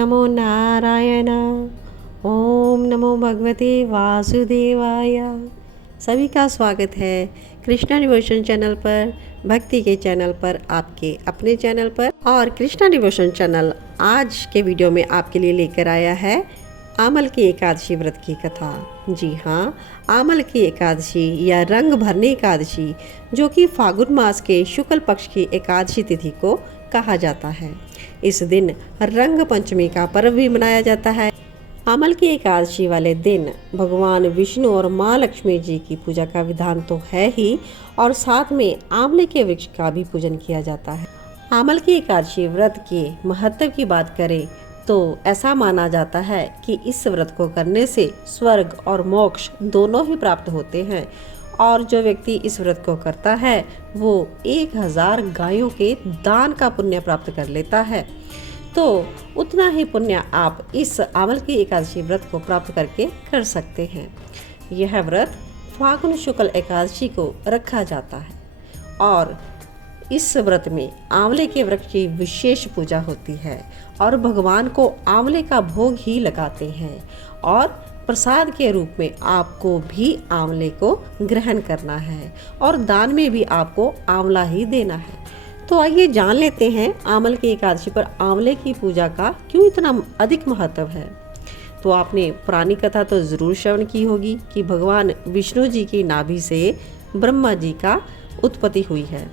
नमो नारायण। ओम नमो भगवते वासुदेवाय। सभी का स्वागत है कृष्णा डिवोशन चैनल पर, भक्ति के चैनल पर, आपके अपने चैनल पर। और कृष्णा डिवोशन चैनल आज के वीडियो में आपके लिए लेकर आया है आमल की एकादशी व्रत की कथा। जी हाँ, आमल की एकादशी या रंग भरने एकादशी, जो कि फागुन मास के शुक्ल पक्ष की एकादशी तिथि को कहा जाता है। इस दिन रंग पंचमी का पर्व भी मनाया जाता है। आमल की एकादशी वाले दिन भगवान विष्णु और माँ लक्ष्मी जी की पूजा का विधान तो है ही, और साथ में आंवले के वृक्ष का भी पूजन किया जाता है। आमल की एकादशी व्रत के महत्व की बात करें तो ऐसा माना जाता है कि इस व्रत को करने से स्वर्ग और मोक्ष दोनों ही प्राप्त होते हैं, और जो व्यक्ति इस व्रत को करता है वो 1000 गायों के दान का पुण्य प्राप्त कर लेता है। तो उतना ही पुण्य आप इस आमल की एकादशी व्रत को प्राप्त करके कर सकते हैं। यह व्रत फागुन शुक्ल एकादशी को रखा जाता है, और इस व्रत में आंवले के वृक्ष की विशेष पूजा होती है, और भगवान को आंवले का भोग ही लगाते हैं, और प्रसाद के रूप में आपको भी आंवले को ग्रहण करना है, और दान में भी आपको आंवला ही देना है। तो आइए जान लेते हैं आमल की एकादशी पर आंवले की पूजा का क्यों इतना अधिक महत्व है। तो आपने पुरानी कथा तो ज़रूर श्रवण की होगी कि भगवान विष्णु जी की नाभि से ब्रह्मा जी का उत्पत्ति हुई है।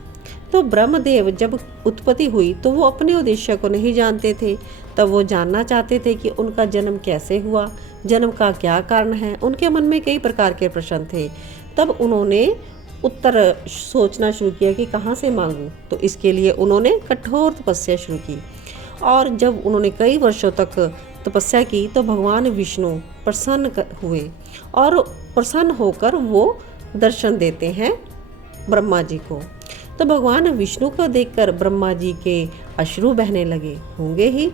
तो ब्रह्मदेव जब उत्पत्ति हुई तो वो अपने उद्देश्य को नहीं जानते थे। तब वो जानना चाहते थे कि उनका जन्म कैसे हुआ, जन्म का क्या कारण है। उनके मन में कई प्रकार के प्रश्न थे। तब उन्होंने उत्तर सोचना शुरू किया कि कहाँ से मांगूं। तो इसके लिए उन्होंने कठोर तपस्या शुरू की, और जब उन्होंने कई वर्षों तक तपस्या की तो भगवान विष्णु प्रसन्न हुए, और प्रसन्न होकर वो दर्शन देते हैं ब्रह्मा जी को। तो भगवान विष्णु को देखकर ब्रह्मा जी के अश्रु बहने लगे होंगे ही।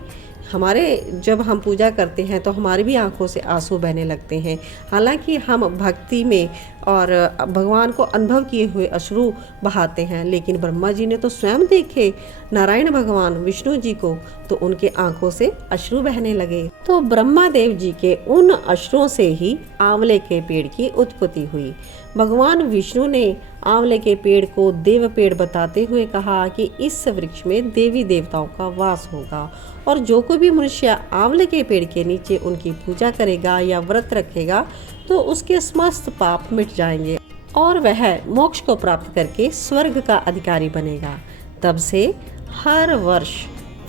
हमारे जब हम पूजा करते हैं तो हमारी भी आंखों से आंसू बहने लगते हैं। हालांकि हम भक्ति में और भगवान को अनुभव किए हुए अश्रु बहाते हैं, लेकिन ब्रह्मा जी ने तो स्वयं देखे नारायण भगवान विष्णु जी को, तो उनके आंखों से अश्रु बहने लगे। तो ब्रह्मा देव जी के उन अश्रुओं से ही आंवले के पेड़ की उत्पत्ति हुई। भगवान विष्णु ने आंवले के पेड़ को देव पेड़ बताते हुए कहा कि इस वृक्ष में देवी देवताओं का वास होगा, और जो कोई भी मनुष्य आंवले के पेड़ के नीचे उनकी पूजा करेगा या व्रत रखेगा तो उसके समस्त पाप मिट जाएंगे, और वह मोक्ष को प्राप्त करके स्वर्ग का अधिकारी बनेगा। तब से हर वर्ष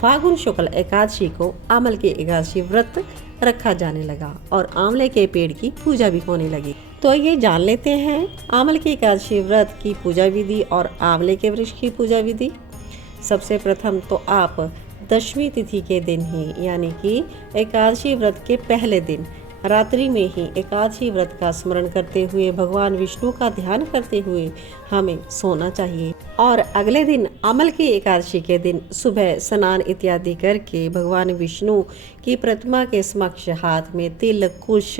फागुन शुक्ल एकादशी को आमल की एकादशी व्रत रखा जाने लगा, और आंवले के पेड़ की पूजा भी होने लगी। तो ये जान लेते हैं आमल की एकादशी व्रत की पूजा विधि और आंवले के वृक्ष की पूजा विधि। सबसे प्रथम तो आप दशमी तिथि के दिन ही, यानी कि एकादशी व्रत के पहले दिन रात्रि में ही एकादशी व्रत का स्मरण करते हुए भगवान विष्णु का ध्यान करते हुए हमें सोना चाहिए, और अगले दिन आमल की एकादशी के दिन सुबह स्नान इत्यादि करके भगवान विष्णु की प्रतिमा के समक्ष हाथ में तिल, कुश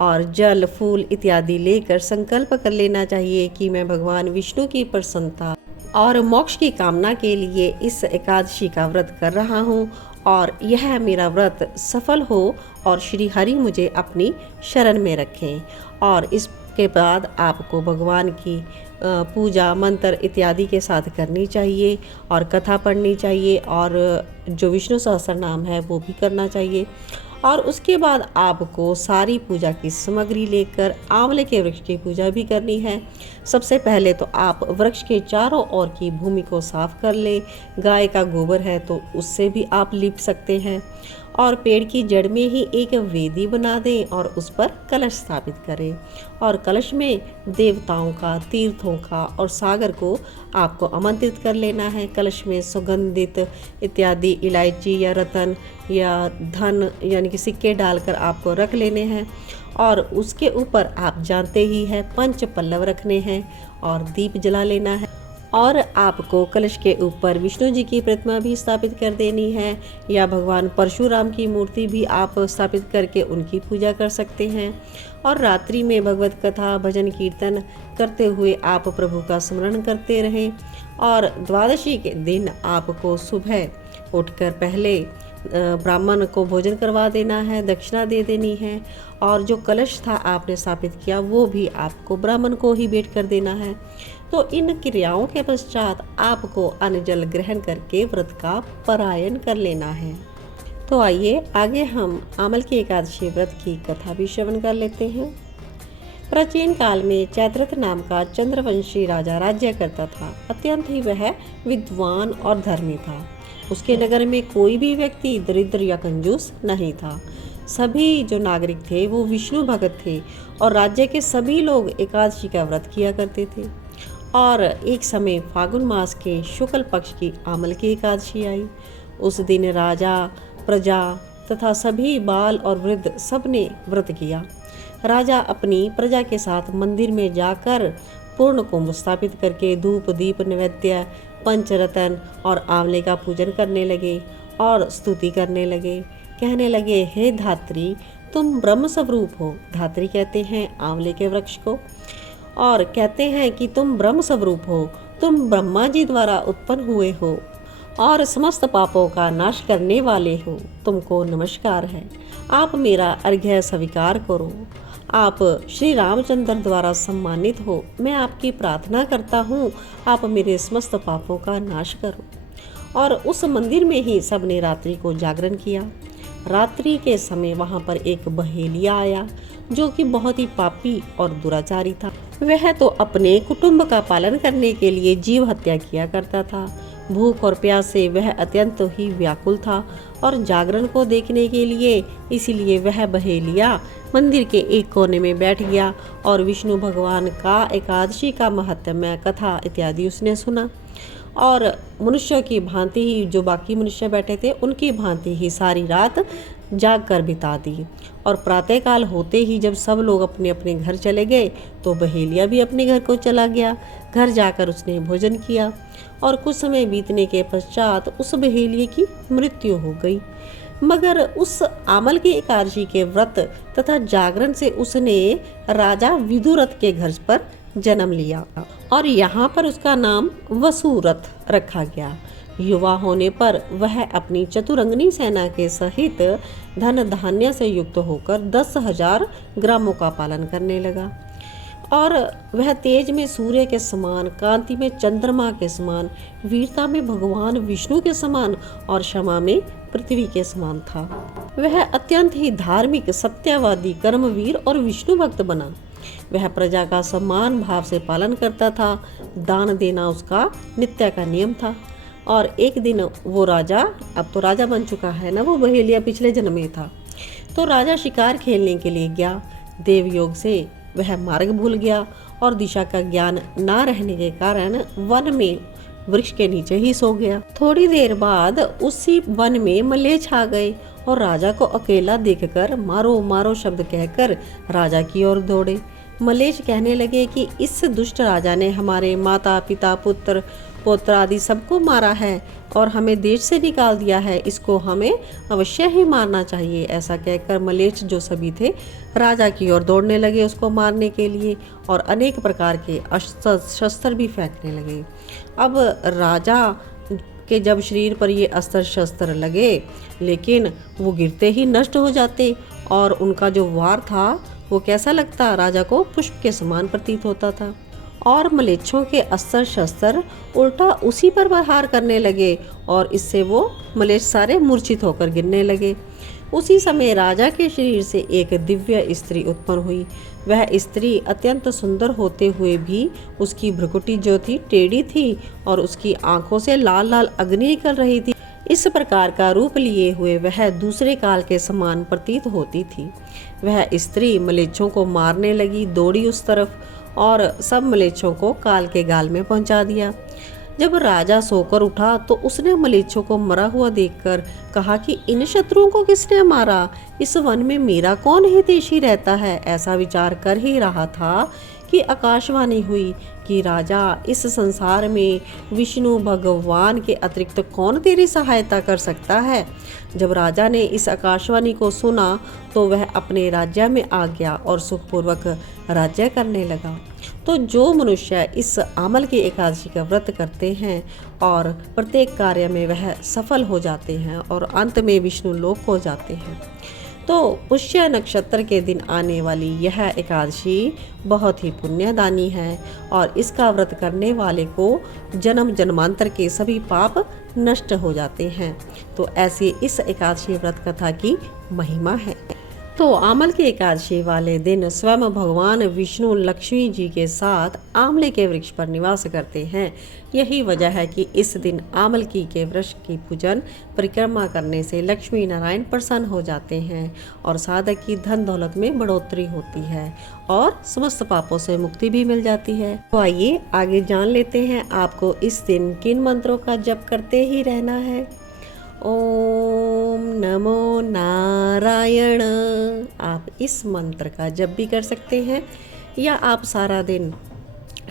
और जल, फूल इत्यादि लेकर संकल्प कर लेना चाहिए कि मैं भगवान विष्णु की प्रसन्नता और मोक्ष की कामना के लिए इस एकादशी का व्रत कर रहा हूँ, और यह मेरा व्रत सफल हो और श्री हरि मुझे अपनी शरण में रखें। और इसके बाद आपको भगवान की पूजा मंत्र इत्यादि के साथ करनी चाहिए, और कथा पढ़नी चाहिए, और जो विष्णु सहस्त्र नाम है वो भी करना चाहिए। और उसके बाद आपको सारी पूजा की सामग्री लेकर आंवले के वृक्ष की पूजा भी करनी है। सबसे पहले तो आप वृक्ष के चारों ओर की भूमि को साफ कर लें। गाय का गोबर है तो उससे भी आप लीप सकते हैं, और पेड़ की जड़ में ही एक वेदी बना दें और उस पर कलश स्थापित करें, और कलश में देवताओं का, तीर्थों का और सागर को आपको आमंत्रित कर लेना है। कलश में सुगंधित इत्यादि इलायची या रतन या धन यानी कि सिक्के डालकर आपको रख लेने हैं, और उसके ऊपर आप जानते ही हैं पंच पल्लव रखने हैं, और दीप जला लेना है। और आपको कलश के ऊपर विष्णु जी की प्रतिमा भी स्थापित कर देनी है, या भगवान परशुराम की मूर्ति भी आप स्थापित करके उनकी पूजा कर सकते हैं। और रात्रि में भगवत कथा, भजन, कीर्तन करते हुए आप प्रभु का स्मरण करते रहें। और द्वादशी के दिन आपको सुबह उठकर पहले ब्राह्मण को भोजन करवा देना है, दक्षिणा दे देनी है, और जो कलश था आपने स्थापित किया वो भी आपको ब्राह्मण को ही भेंट कर देना है। तो इन क्रियाओं के पश्चात आपको अन्न जल ग्रहण करके व्रत का परायण कर लेना है। तो आइए आगे हम आमल की एकादशी व्रत की कथा भी श्रवण कर लेते हैं। प्राचीन काल में चैत्रथ नाम का चंद्रवंशी राजा राज्य करता था। अत्यंत ही वह विद्वान और धर्मी था। उसके नगर में कोई भी व्यक्ति दरिद्र या कंजूस नहीं था। सभी जो नागरिक थे वो विष्णु भक्त थे और राज्य के सभी लोग एकादशी का व्रत किया करते थे। और एक समय फागुन मास के शुक्ल पक्ष की आमल की एकादशी आई। उस दिन राजा, प्रजा तथा सभी बाल और वृद्ध सब ने व्रत किया। राजा अपनी प्रजा के साथ मंदिर में जाकर पूर्ण कुंभ स्थापित करके धूप दीप नैवेद्य पंचरत्न और आंवले का पूजन करने लगे और स्तुति करने लगे। कहने लगे, हे धात्री, तुम ब्रह्म स्वरूप हो। धात्री कहते हैं आंवले के वृक्ष को, और कहते हैं कि तुम ब्रह्म स्वरूप हो, तुम ब्रह्मा जी द्वारा उत्पन्न हुए हो और समस्त पापों का नाश करने वाले हो। तुमको नमस्कार है, आप मेरा अर्घ्य स्वीकार करो। आप श्री रामचंद्र द्वारा सम्मानित हो। मैं आपकी प्रार्थना करता हूँ, आप मेरे समस्त पापों का नाश करो। और उस मंदिर में ही सबने रात्रि को जागरण किया। रात्रि के समय वहाँ पर एक बहेलिया आया जो कि बहुत ही पापी और दुराचारी था। वह तो अपने कुटुंब का पालन करने के लिए जीव हत्या किया करता था। भूख और प्यास से वह अत्यंत ही व्याकुल था और जागरण को देखने के लिए इसीलिए वह बहेलिया मंदिर के एक कोने में बैठ गया और विष्णु भगवान का एकादशी का महत्म्य कथा इत्यादि उसने सुना। और मनुष्य की भांति ही जो बाकी मनुष्य बैठे थे उनकी भांति ही सारी रात जाग कर बिता दी। और प्रातःकाल होते ही जब सब लोग अपने अपने घर चले गए तो बहेलिया भी अपने घर को चला गया। घर जाकर उसने भोजन किया और कुछ समय बीतने के पश्चात उस बहेलिये की मृत्यु हो गई। मगर उस आमल की एकादशी के व्रत तथा जागरण से उसने राजा विदुरथ के घर पर जन्म लिया और यहाँ पर उसका नाम वसुरथ रखा गया। युवा होने पर वह अपनी चतुरंगनी सेना के सहित धन धान्य से युक्त होकर 10,000 ग्रामों का पालन करने लगा। और वह तेज में सूर्य के समान, कांति में चंद्रमा के समान, वीरता में भगवान विष्णु के समान और क्षमा में पृथ्वी के समान था। वह अत्यंत ही धार्मिक, सत्यवादी, कर्मवीर और विष्णु भक्त बना। वह प्रजा का सम्मान भाव से पालन करता था। दान देना उसका नित्य का नियम था। और एक दिन वो राजा, अब तो राजा बन चुका है ना, वो बहेलिया पिछले जन्म में था, तो राजा शिकार खेलने के लिए गया। देवयोग से वह मार्ग भूल गया और दिशा का ज्ञान ना रहने के कारण वन में वृक्ष के नीचे ही सो गया। थोड़ी देर बाद उसी वन में मलेच्छ आ गए और राजा को अकेला देखकर मारो मारो शब्द कहकर राजा की ओर दौड़े। मलेच्छ कहने लगे कि इस दुष्ट राजा ने हमारे माता पिता पुत्र पौत्र आदि सबको मारा है और हमें देश से निकाल दिया है, इसको हमें अवश्य ही मारना चाहिए। ऐसा कहकर मलेच्छ जो सभी थे राजा की ओर दौड़ने लगे उसको मारने के लिए और अनेक प्रकार के अस्त्र शस्त्र भी फेंकने लगे। अब राजा के जब शरीर पर ये अस्त्र शस्त्र लगे लेकिन वो गिरते ही नष्ट हो जाते और उनका जो वार था वो कैसा लगता, राजा को पुष्प के समान प्रतीत होता था। और मलेच्छों के अस्त्र शस्त्र उल्टा उसी पर प्रहार करने लगे और इससे वो मलेच्छ सारे मूर्छित होकर गिरने लगे। उसी समय राजा के शरीर से एक दिव्य स्त्री उत्पन्न हुई। वह स्त्री अत्यंत सुंदर होते हुए भी उसकी भ्रुकुटी जो थी टेढ़ी थी और उसकी आंखों से लाल लाल अग्नि निकल रही थी। इस प्रकार का रूप लिए हुए वह दूसरे काल के समान प्रतीत होती थी। वह स्त्री मलेच्छों को मारने लगी, दौड़ी उस तरफ और सब मलेच्छों को काल के गाल में पहुंचा दिया। जब राजा सोकर उठा तो उसने मलेच्छों को मरा हुआ देखकर कहा कि इन शत्रुओं को किसने मारा, इस वन में मेरा कौन हितैषी रहता है। ऐसा विचार कर ही रहा था कि आकाशवाणी हुई कि राजा, इस संसार में विष्णु भगवान के अतिरिक्त कौन तेरी सहायता कर सकता है। जब राजा ने इस आकाशवाणी को सुना तो वह अपने राज्य में आ गया और सुखपूर्वक राज्य करने लगा। तो जो मनुष्य इस आमल की एकादशी का व्रत करते हैं और प्रत्येक कार्य में वह सफल हो जाते हैं और अंत में विष्णु लोक को जाते हैं। तो पुष्य नक्षत्र के दिन आने वाली यह एकादशी बहुत ही पुण्यदानी है और इसका व्रत करने वाले को जन्म जन्मांतर के सभी पाप नष्ट हो जाते हैं। तो ऐसी इस एकादशी व्रत कथा की महिमा है। तो आमल की एकादशी वाले दिन स्वयं भगवान विष्णु लक्ष्मी जी के साथ आंवले के वृक्ष पर निवास करते हैं। यही वजह है कि इस दिन आंवल के वृक्ष की पूजन परिक्रमा करने से लक्ष्मी नारायण प्रसन्न हो जाते हैं और साधक की धन दौलत में बढ़ोतरी होती है और समस्त पापों से मुक्ति भी मिल जाती है। तो आइए आगे जान लेते हैं आपको इस दिन किन मंत्रों का जप करते ही रहना है। ओम नमो नारायण, आप इस मंत्र का जप भी कर सकते हैं या आप सारा दिन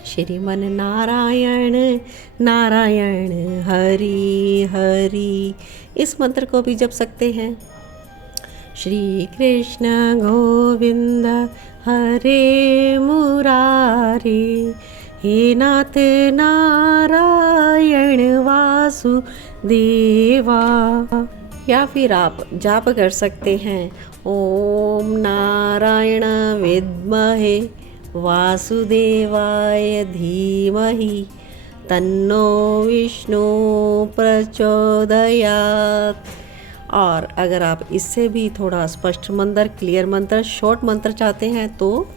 श्रीमन नारायण नारायण हरि हरि इस मंत्र को भी जप सकते हैं। श्री कृष्ण गोविंद हरे मुरारे, हे नाथ नारायण वासुदेवा। या फिर आप जाप कर सकते हैं ओम नारायण विद्महे वासुदेवाय धीमहि तन्नो विष्णु प्रचोदयात्। और अगर आप इससे भी थोड़ा स्पष्ट मंत्र, क्लियर मंत्र, शॉर्ट मंत्र चाहते हैं तो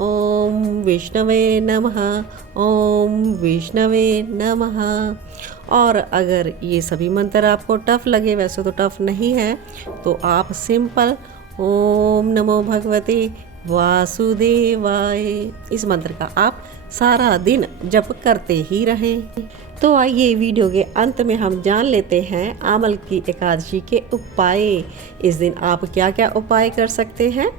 ओम विष्णवे नमः, ओम विष्णवे नमः। और अगर ये सभी मंत्र आपको टफ लगे, वैसे तो टफ नहीं है, तो आप सिंपल ओम नमो भगवते वासुदेवाय इस मंत्र का आप सारा दिन जप करते ही रहें। तो आइए वीडियो के अंत में हम जान लेते हैं आमल की एकादशी के उपाय। इस दिन आप क्या क्या उपाय कर सकते हैं।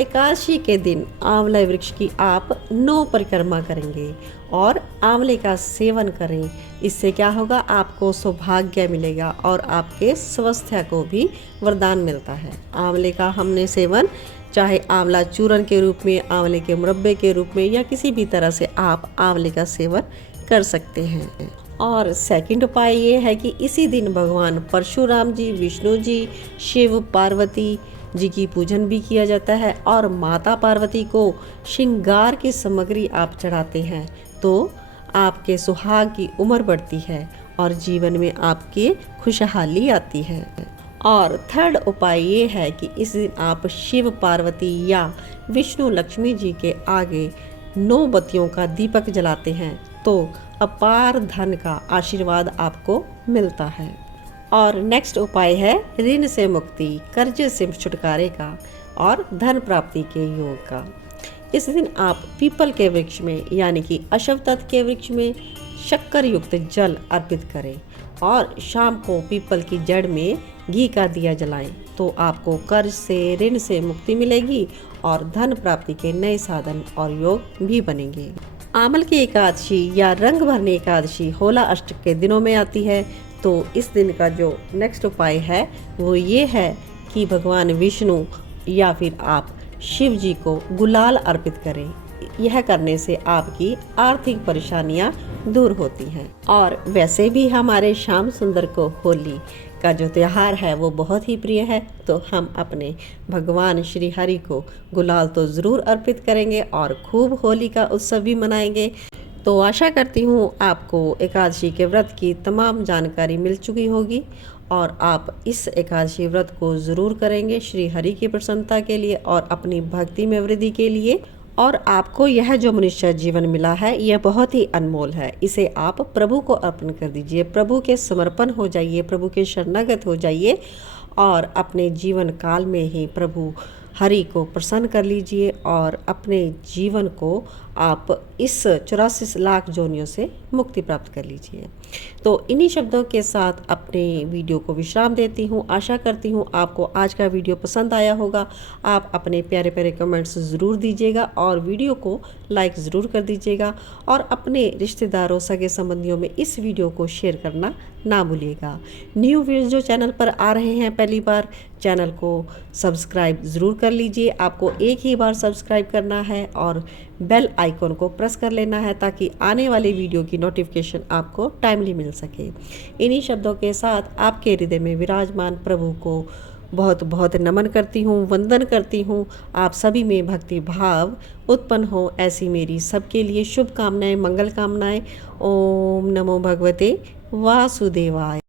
एकादशी के दिन आंवला वृक्ष की आप 9 परिक्रमा करेंगे और आंवले का सेवन करें। इससे क्या होगा, आपको सौभाग्य मिलेगा और आपके स्वास्थ्य को भी वरदान मिलता है। आंवले का हमने सेवन चाहे आंवला चूर्ण के रूप में, आंवले के मुरब्बे के रूप में या किसी भी तरह से आप आंवले का सेवन कर सकते हैं। और सेकंड उपाय ये है कि इसी दिन भगवान परशुराम जी, विष्णु जी, शिव पार्वती जी की पूजन भी किया जाता है और माता पार्वती को श्रृंगार की सामग्री आप चढ़ाते हैं तो आपके सुहाग की उम्र बढ़ती है और जीवन में आपकी खुशहाली आती है। और थर्ड उपाय ये है कि इस दिन आप शिव पार्वती या विष्णु लक्ष्मी जी के आगे 9 बत्तियों का दीपक जलाते हैं तो अपार धन का आशीर्वाद आपको मिलता है। और नेक्स्ट उपाय है ऋण से मुक्ति, कर्ज से छुटकारे का और धन प्राप्ति के योग का। इस दिन आप पीपल के वृक्ष में यानी कि अश्वत्थ के वृक्ष में शक्कर युक्त जल अर्पित करें और शाम को पीपल की जड़ में घी का दिया जलाएं तो आपको कर्ज से, ऋण से मुक्ति मिलेगी और धन प्राप्ति के नए साधन और योग भी बनेंगे। आमल की एकादशी या रंग भरनी एकादशी होला अष्टक के दिनों में आती है। तो इस दिन का जो नेक्स्ट उपाय है वो ये है कि भगवान विष्णु या फिर आप शिव जी को गुलाल अर्पित करें। यह करने से आपकी आर्थिक परेशानियां दूर होती हैं। और वैसे भी हमारे श्याम सुंदर को होली का जो त्यौहार है वो बहुत ही प्रिय है, तो हम अपने भगवान श्री हरि को गुलाल तो ज़रूर अर्पित करेंगे और खूब होली का उत्सव भी मनाएंगे। तो आशा करती हूँ आपको एकादशी के व्रत की तमाम जानकारी मिल चुकी होगी और आप इस एकादशी व्रत को ज़रूर करेंगे श्री हरि की प्रसन्नता के लिए और अपनी भक्ति में वृद्धि के लिए। और आपको यह जो मनुष्य जीवन मिला है यह बहुत ही अनमोल है। इसे आप प्रभु को अर्पण कर दीजिए, प्रभु के समर्पण हो जाइए, प्रभु के शरणागत हो जाइए और अपने जीवन काल में ही प्रभु हरि को प्रसन्न कर लीजिए और अपने जीवन को आप इस 84 लाख जोनियों से मुक्ति प्राप्त कर लीजिए। तो इन्हीं शब्दों के साथ अपने वीडियो को विश्राम देती हूँ। आशा करती हूँ आपको आज का वीडियो पसंद आया होगा। आप अपने प्यारे प्यारे कमेंट्स ज़रूर दीजिएगा और वीडियो को लाइक ज़रूर कर दीजिएगा और अपने रिश्तेदारों सगे संबंधियों में इस वीडियो को शेयर करना ना भूलिएगा। न्यू व्यूअर्स जो चैनल पर आ रहे हैं पहली बार, चैनल को सब्सक्राइब ज़रूर कर लीजिए। आपको एक ही बार सब्सक्राइब करना है और बेल आइकन को प्रेस कर लेना है ताकि आने वाले वीडियो की नोटिफिकेशन आपको टाइमली मिल सके। इन्हीं शब्दों के साथ आपके हृदय में विराजमान प्रभु को बहुत बहुत नमन करती हूँ, वंदन करती हूँ। आप सभी में भक्ति भाव उत्पन्न हो, ऐसी मेरी सबके लिए शुभकामनाएं, मंगल कामनाएं। ओम नमो भगवते वासुदेवाय।